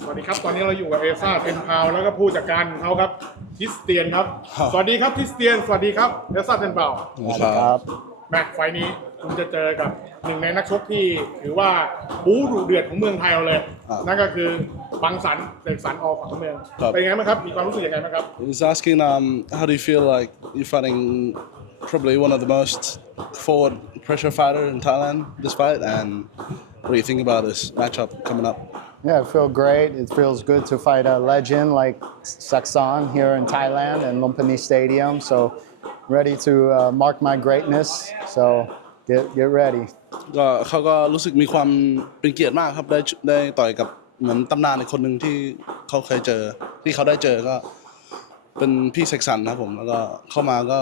สวัสดีครับ ตอนนี้เราอยู่กับเอซ่าเทนพาวแล้วก็ผู้จัดการของเขาครับคริสเตียนครับ ครับ สวัสดีครับคริสเตียน สวัสดีครับเอซ่าเทนพาวครับแม็กไฟล์นี้คุณจะเจอกับหนึ่งในนักชกที่ถือว่าบู๊ดุเดือดของเมืองไทยเราเลย ครับนั่นก็คือบังสันเด็กสันออกของเมือง ครับ เป็นไงบ้างครับ มีความรู้สึกยังไงบ้างครับ He's asking, um, how do you feel like you're fighting probably one of the most forward pressure fighter in Thailand this fight, and what do you think about this matchup coming up? Yeah, I feel great. It feels good to fight a legend like Saksan here in Thailand and Lumpini Stadium. So, ready to uh, mark my greatness. So, get get ready. ก็เขาก็รู้สึกมีความเป็นเกียรติมากครับได้ได้ต่อยกับเหมือนตำนานอีกคนหนึ่งที่เขาเคยเจอ ที่เขาได้เจอก็เป็นพี่เซ็กซันครับผมแล้วก็เข้ามาก็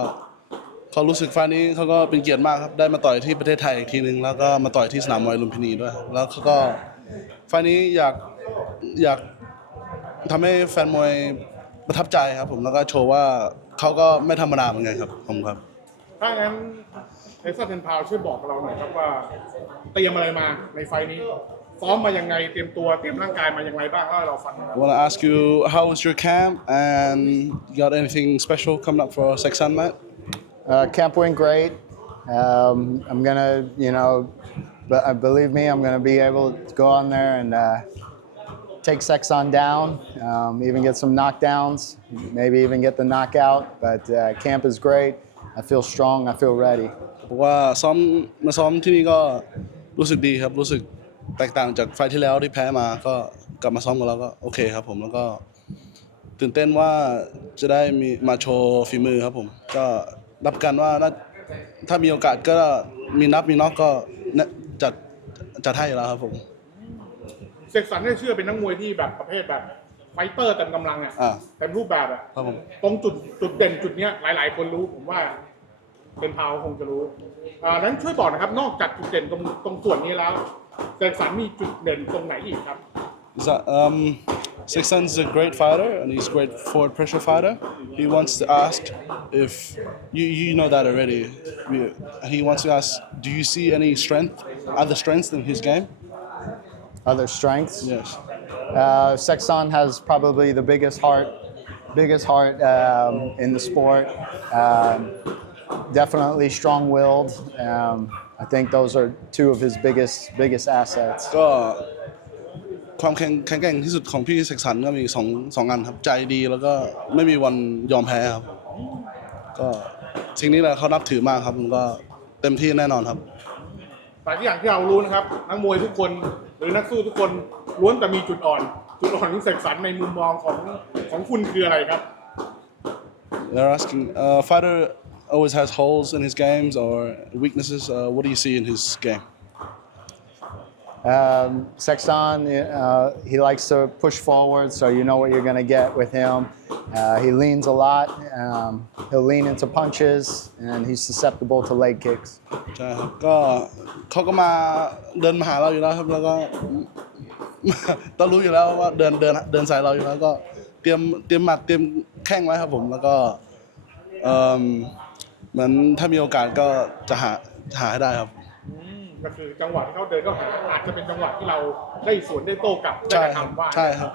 เขารู้สึกไฟล์นี้เขาก็เป็นเกียรติมากครับได้มาต่อยที่ประเทศไทยอีกทีหนึ่งแล้วก็มาต่อยที่สนามมวยลุมพินีด้วย แล้วเขาก็ ไฟล์นี้อยากอยากทำให้แฟนมวยประทับใจครับผมแล้วก็โชว์ว่าเขาก็ไม่ธรรมดาเหมือนกันครับผมครับ ถ้างั้นเอซ่าเทนพาวช่วยบอกเราหน่อยครับว่า เตรียมอะไรมาในไฟล์นี้ซ้อมมายังไงเตรียมตัวเตรียมร่างกายมายังไงบ้างเล่าให้เราฟังหน่อยครับ I want to ask you, how was your camp, and you got anything special coming up for Sexan, mate? Uh, camp went great. Um, I'm gonna, you know, but uh, believe me, I'm gonna be able to go on there and uh, take Sexon down, um, even get some knockdowns, maybe even get the knockout. But uh, camp is great. I feel strong. I feel ready. บอกว่าซ้อมมาซ้อมที่นี่ก็รู้สึกดีครับ รู้สึกแตกต่างจากไฟล์ที่แล้วที่แพ้มาก็กลับมาซ้อมกับเราก็โอเคครับผมแล้วก็ตื่นเต้นว่าจะได้มีมาโชว์ฝีมือครับผม ก็รับประกันว่าน่าถ้ามีโอกาสก็มีนับมีน็อกก็น่าจัด จัดให้อยู่แล้วครับผมเสกสรรเนี่ยเชื่อเป็นนักมวยที่แบบประเภทแบบไฟเตอร์เต็มกำลังอะอ่า เต็มรูปแบบอะครับผม ตรงจุดจุดเด่นจุดเนี้ยหลาย ๆ คนรู้ผมว่า เป็นพาวคงจะรู้อ่านั้นช่วยบอกนะครับ นอกจากจุดเด่นตรงตรงส่วนนี้แล้วเสกสรรมีจุดเด่นตรงไหนอีกครับ Is that, Sixton's a great fighter and he's a great forward pressure fighter. He wants to ask if you you know that already. He wants to ask, do you see any strength, other strengths in his game? Other strengths. Yes. Uh, Sexon has probably the biggest heart, biggest heart um, in the sport. Um, definitely strong-willed. Um, I think those are two of his biggest biggest assets. ก็ ความแข็งแข็งแกร่งที่สุดของพี่เสกสรรก็มีสองสองอันครับใจดีแล้วก็ไม่มีวันยอมแพ้ครับ ก็สิ่งนี้แหละเขานับถือมากครับผมก็เต็มที่แน่นอนครับ แต่ที่อย่างที่เรารู้นะครับนักมวยทุกคนหรือนักสู้ทุกคนล้วนแต่มีจุดอ่อน จุดอ่อนของเสกสรรในมุมมองของของคุณคืออะไรครับ They're asking, uh, fighter always has holes in his games or weaknesses. Uh, what do you see in his game? Um, Sexton, uh, he likes to push forward, so you know what you're going to get with him. Uh, he leans a lot. Um, he'll lean into punches, and he's susceptible to leg kicks. ใช่ครับก็เขาก็มาเดินมาหาเราอยู่แล้วครับแล้วก็ ต้องรู้อยู่แล้วว่าเดินเดินเดินสายเราอยู่แล้วก็เตรียมเตรียมหมัดเตรียมแข้งไว้ครับผมแล้วก็เอิ่มเหมือนถ้ามีโอกาสก็จะหาหาให้ได้ครับ ก็คือจังหวะที่เขาเดินเข้าหาอาจจะเป็นจังหวะที่เราได้สวนได้โต้กลับได้ใช่กระครับทำว่า ใช่ครับ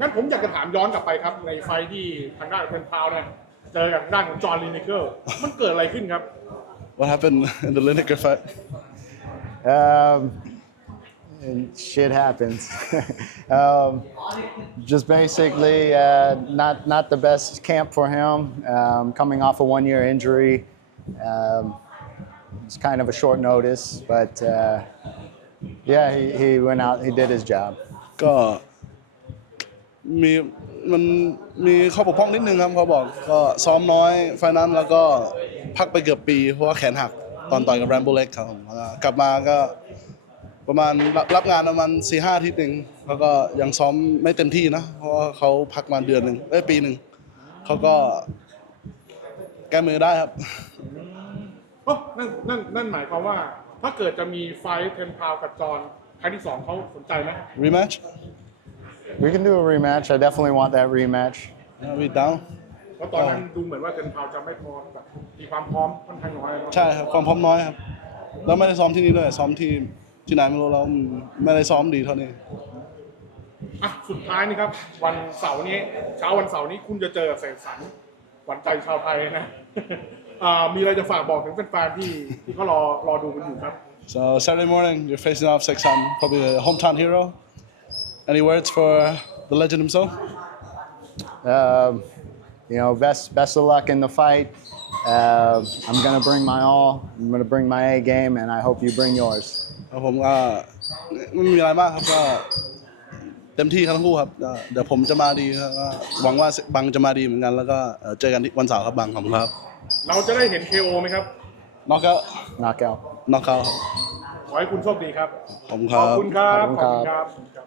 งั้นผมอยากจะถามย้อนกลับไปครับ ในไฟท์ที่ทางด้านเพนพาวเนี่ยเจอกับทางด้านของจอห์นลีนิเกิลมันเกิดอะไรขึ้นครับ What happened in the Lineker fight Um, and shit happens. um, just basically uh, not not the best camp for him. Um, coming off a one-year injury, um, it's kind of a short notice, but uh, yeah, he, he went out. He did his job. ก็มีมันมีข้อบกพร่องนิดนึงครับเขาบอกก็ซ้อมน้อยไฟนั้นแล้วก็พักไปเกือบปี เพราะว่าแขนหักตอนต่อยกับแรมโบเล็กครับผมแล้วก็กลับมาก็ประมาณรับรับงานประมาณสี่ห้าอาทิตย์หนึ่งแล้วก็ยังซ้อมไม่เต็มที่นะ เพราะว่าเขาพักมาเดือนหนึ่งเอ้ยปีหนึ่งเขาก็แก้มือได้ครับ โอ้นั่นนั่นนั่นหมายความว่า ถ้าเกิดจะมีไฟท์เพนพาวกับจอห์นครั้งที่สองเขาสนใจไหม rematch We can do a rematch. I definitely want that rematch. Yeah, we down เพราะตอนนั้นดูเหมือนว่าเพนพาวจะไม่พร้อมแบบมีความพร้อมค่อนข้างน้อยเนอะใช่ครับ ความพร้อมน้อยครับ แล้วไม่ได้ซ้อมที่นี่ด้วยซ้อมที่ที่ไหนไม่รู้แล้วไม่ได้ซ้อมดีเท่านี้ออะสุดท้ายนี่ครับ วันเสาร์นี้เช้าวันเสาร์นี้คุณจะเจอเสกสรร หวันใจชาวไทยนะอ่ามีอะไรจะฝากบอกถึงแฟนๆที่ที่เขารอรอดูกันอยู่ครับ So Saturday morning, you're facing off Sexan, probably a hometown hero. Any words for the legend himself? Um, you know, best best of luck in the fight. Uh, I'm gonna bring my all. I'm gonna bring my A game, and I hope you bring yours. ครับผมก็ไม่มีอะไรมากครับก็ เต็มที่ครับทั้งคู่ครับก็เดี๋ยวผมจะมาดีครับก็หวังว่าบังจะมาดีเหมือนกัน แล้วก็เอ่อเจอกันที่วันเสาร์ครับบังขอบคุณครับเราจะได้เห็น KO ไหมครับ น็อกเอาท์ Knockout. น็อกเอาท์ครับขอให้คุณโชคดีครับ ขอบคุณคขรัอบ บคุณครับ ขอบคุณครับขอบคุณครับ